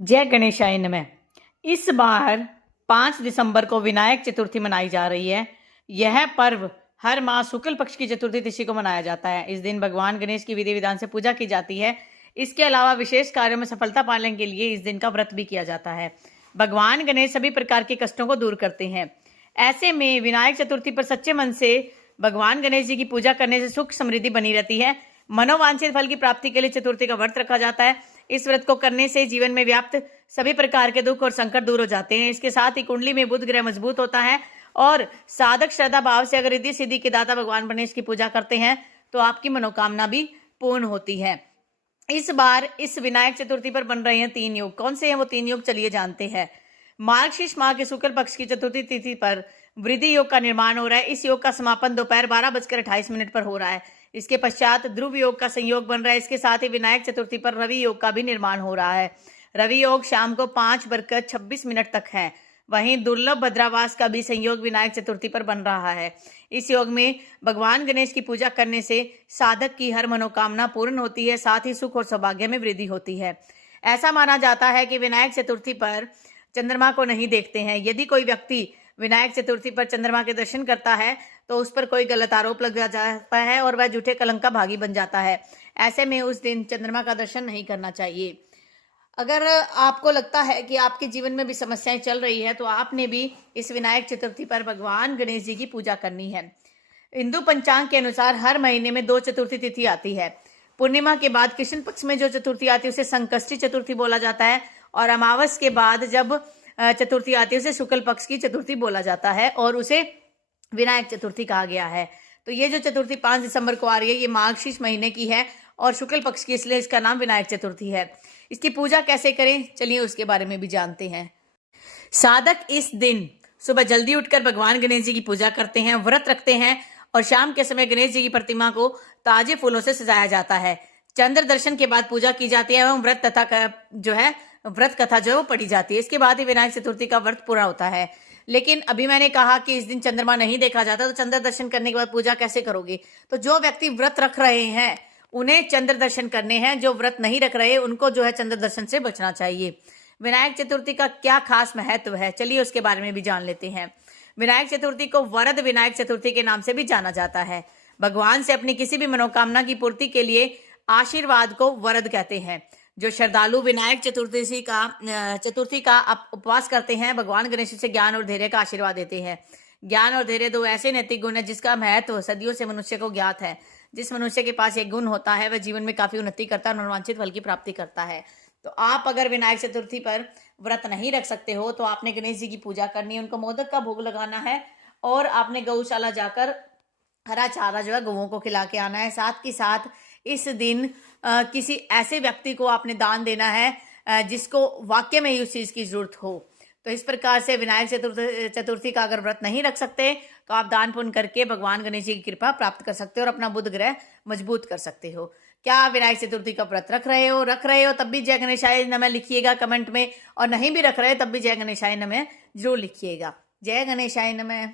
जय गणेशाय नमः। इस बार 5 दिसंबर को विनायक चतुर्थी मनाई जा रही है। यह पर्व हर माह शुक्ल पक्ष की चतुर्थी तिथि को मनाया जाता है। इस दिन भगवान गणेश की विधि विधान से पूजा की जाती है। इसके अलावा विशेष कार्यों में सफलता पाने के लिए इस दिन का व्रत भी किया जाता है। भगवान गणेश सभी प्रकार के कष्टों को दूर करते हैं। ऐसे में विनायक चतुर्थी पर सच्चे मन से भगवान गणेश जी की पूजा करने से सुख समृद्धि बनी रहती है। मनोवांछित फल की प्राप्ति के लिए चतुर्थी का व्रत रखा जाता है। इस व्रत को करने से जीवन में व्याप्त सभी प्रकार के दुख और संकट दूर हो जाते हैं। इसके साथ ही कुंडली में बुध ग्रह मजबूत होता है और साधक श्रद्धा भाव से अगर रिद्धि सिद्धि के दाता भगवान गणेश की पूजा करते हैं तो आपकी मनोकामना भी पूर्ण होती है। इस बार इस विनायक चतुर्थी पर बन रहे हैं 3 योग। कौन से हैं वो 3 योग, चलिए जानते हैं। मार्गशीर्ष माह के शुक्ल पक्ष की चतुर्थी तिथि पर वृद्धि योग का निर्माण हो रहा है। इस योग का समापन दोपहर 12:28 पर हो रहा है। इसके पश्चात ध्रुव योग का संयोग बन रहा है। इसके साथ ही विनायक चतुर्थी पर रवि योग का भी निर्माण हो रहा है। रवि योग शाम को 5:26 तक है। वहीं दुर्लभ भद्रावास का भी संयोग विनायक चतुर्थी पर बन रहा है। इस योग में भगवान गणेश की पूजा करने से साधक की हर मनोकामना पूर्ण होती है, साथ ही सुख और सौभाग्य में वृद्धि होती है। ऐसा माना जाता है कि विनायक चतुर्थी पर चंद्रमा को नहीं देखते हैं। यदि कोई व्यक्ति विनायक चतुर्थी पर चंद्रमा के दर्शन करता है तो उस पर कोई गलत आरोप लग जाता है और वह झूठे कलंक का भागी बन जाता है। ऐसे में उस दिन चंद्रमा का दर्शन नहीं करना चाहिए। अगर आपको लगता है कि आपके जीवन में भी समस्याएं चल रही है तो आपने भी इस विनायक चतुर्थी पर भगवान गणेश जी की पूजा करनी है। हिंदू पंचांग के अनुसार हर महीने में 2 चतुर्थी तिथि आती है। पूर्णिमा के बाद कृष्ण पक्ष में जो चतुर्थी आती है उसे संकष्टी चतुर्थी बोला जाता है और अमावस के बाद जब चतुर्थी आती है उसे शुक्ल पक्ष की चतुर्थी बोला जाता है और उसे विनायक चतुर्थी कहा गया है। तो ये जो चतुर्थी 5 दिसंबर को आ रही है ये मार्गशीर्ष महीने की है और शुक्ल पक्ष की, इसलिए इसका नाम विनायक चतुर्थी है। इसकी पूजा कैसे करें, चलिए उसके बारे में भी जानते हैं। साधक इस दिन सुबह जल्दी उठकर भगवान गणेश जी की पूजा करते हैं, व्रत रखते हैं और शाम के समय गणेश जी की प्रतिमा को ताजे फूलों से सजाया जाता है। चंद्र दर्शन के बाद पूजा की जाती है एवं व्रत कथा जो है वो पढ़ी जाती है। इसके बाद ही विनायक चतुर्थी का व्रत पूरा होता है। लेकिन अभी मैंने कहा कि इस दिन चंद्रमा नहीं देखा जाता, तो चंद्र दर्शन करने के बाद पूजा कैसे करोगे? तो जो व्यक्ति व्रत रख रहे हैं उन्हें चंद्र दर्शन करने हैं, जो व्रत नहीं रख रहे उनको जो है चंद्र दर्शन से बचना चाहिए। विनायक चतुर्थी का क्या खास महत्व है, चलिए उसके बारे में भी जान लेते हैं। विनायक चतुर्थी को वरद विनायक चतुर्थी के नाम से भी जाना जाता है। भगवान से अपनी किसी भी मनोकामना की पूर्ति के लिए आशीर्वाद को वरद कहते हैं। जो श्रद्धालु विनायक चतुर्थी का उपवास करते हैं भगवान गणेश से ज्ञान और धैर्य का आशीर्वाद देते हैं। ज्ञान और धैर्य 2 ऐसे नैतिक गुण है जिसका महत्व सदियों से मनुष्य को ज्ञात है। जिस मनुष्य के पास एक गुण होता है वह जीवन में काफी उन्नति करता है और मनोवांछित फल की प्राप्ति करता है। तो आप अगर विनायक चतुर्थी पर व्रत नहीं रख सकते हो तो आपने गणेश जी की पूजा करनी है, उनको मोदक का भोग लगाना है और आपने गौशाला जाकर हरा चारा जो है गौओं को खिला के आना है। साथ ही साथ इस दिन किसी ऐसे व्यक्ति को आपने दान देना है जिसको वाकई में ही उस चीज की जरूरत हो। तो इस प्रकार से विनायक चतुर्थी का अगर व्रत नहीं रख सकते तो आप दान पुण्य करके भगवान गणेश जी की कृपा प्राप्त कर सकते हो और अपना बुध ग्रह मजबूत कर सकते हो। क्या विनायक चतुर्थी का व्रत रख रहे हो तब भी जय गणेशाय नमः लिखिएगा कमेंट में, और नहीं भी रख रहे तब भी जय गणेशाय नमः जरूर लिखिएगा। जय गणेशाय नमः।